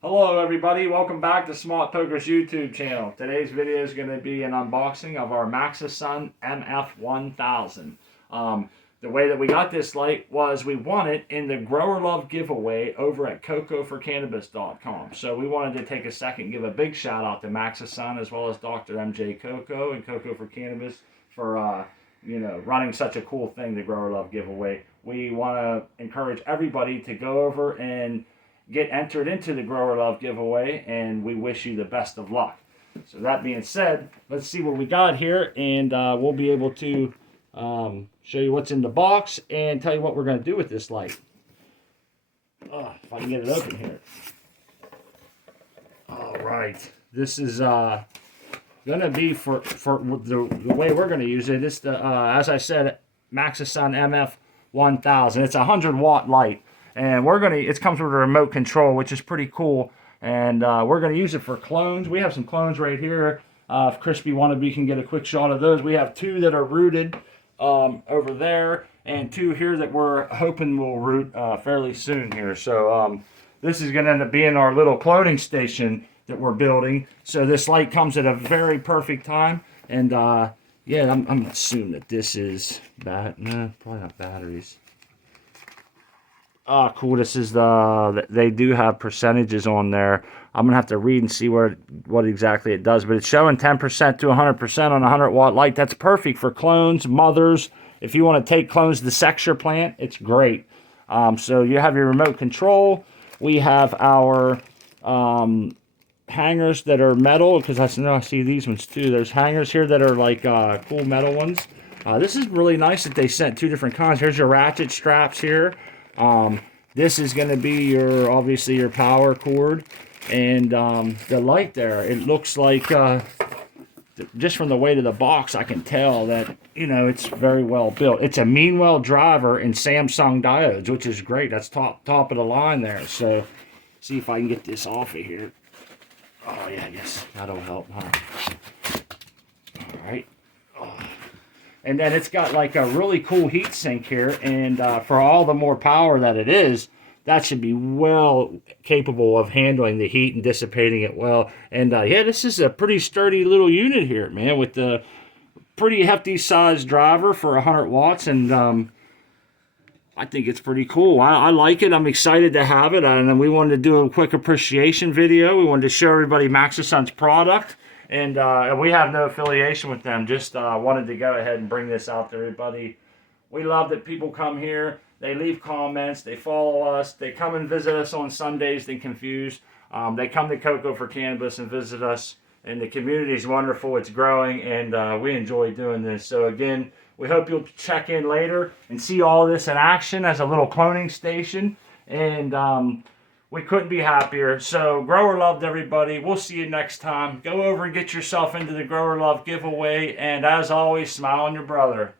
Hello everybody, welcome back to Smart Poker's YouTube channel. Today's video is going to be an unboxing of our Maxasun MF1000. The way that we got this light was we won it in the Grower Love giveaway over at CocoForCannabis.com. So we wanted to take a second and give a big shout out to Maxasun as well as Dr. MJ Coco and Coco for Cannabis for running such a cool thing, the Grower Love giveaway. We want to encourage everybody to go over and get entered into the Grower Love giveaway, and we wish you the best of luck. So that being said, let's see what we got here, and we'll be able to show you what's in the box and tell you what we're going to do with this light. If I can get it open here. All right, this is going to be for the way we're going to use it. It's the as I said, Maxasun MF1000. It's a 100-watt light. And it comes with a remote control, which is pretty cool. And we're going to use it for clones. We have some clones right here. If Crispy Wannabe can get a quick shot of those. We have two that are rooted over there, and two here that we're hoping will root fairly soon here. So this is going to end up being our little cloning station that we're building. So this light comes at a very perfect time. And yeah, I'm assuming that this is no, probably not batteries. Oh, cool. This is they do have percentages on there. I'm going to have to read and see what exactly it does. But it's showing 10% to 100% on a 100-watt light. That's perfect for clones, mothers. If you want to take clones to sex your plant, it's great. So you have your remote control. We have our hangers that are metal, because I see these ones too. There's hangers here that are like cool metal ones. This is really nice that they sent two different kinds. Here's your ratchet straps here. This is going to be obviously your power cord, and the light there, it looks like just from the weight of the box I can tell that it's very well built. It's a Meanwell driver and Samsung diodes, which is great. That's top of the line there. So see if I can get this off of here. Oh yeah, I guess that'll help, huh? All right. And then it's got like a really cool heat sink here, and for all the more power that it is, that should be well capable of handling the heat and dissipating it well. And yeah, this is a pretty sturdy little unit here, man, with the pretty hefty size driver for 100 watts, and I think it's pretty cool. I like it. I'm excited to have it, and we wanted to do a quick appreciation video. We wanted to show everybody Maxasun's product. And we have no affiliation with them. Just wanted to go ahead and bring this out to everybody. We love that people come here. They leave comments. They follow us. They come and visit us on Sundays. They Confused. They come to Coco for Cannabis and visit us. And the community is wonderful. It's growing, and we enjoy doing this. So again, we hope you'll check in later and see all this in action as a little cloning station. And we couldn't be happier. So Grower Loved, everybody. We'll see you next time. Go over and get yourself into the Grower Love giveaway. And as always, smile on your brother.